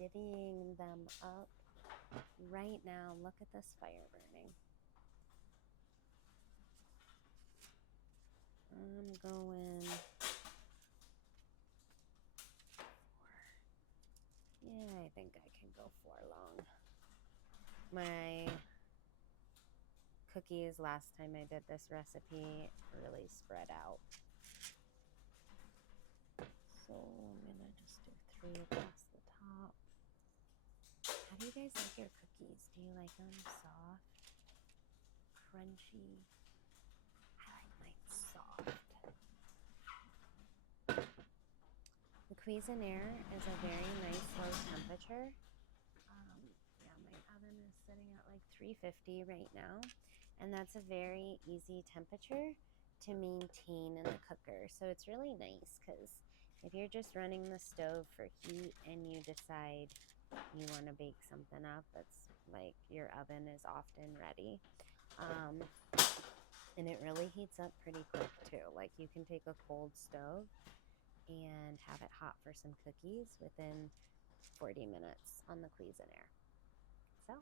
divvying them up right now. Look at this fire burning. I'm going 4. Yeah, I think I can go 4 long. My cookies last time I did this recipe really spread out. So I'm gonna just do 3 across the top. How do you guys like your cookies? Do you like them soft, crunchy? I like mine soft. The Cuisiniere is a very nice low temperature. Yeah, my oven is sitting at like 350 right now, and that's a very easy temperature to maintain in the cooker. So it's really nice because if you're just running the stove for heat and you decide you want to bake something up, it's like your oven is often ready. And it really heats up pretty quick too. Like you can take a cold stove and have it hot for some cookies within 40 minutes on the Cuisiniere. So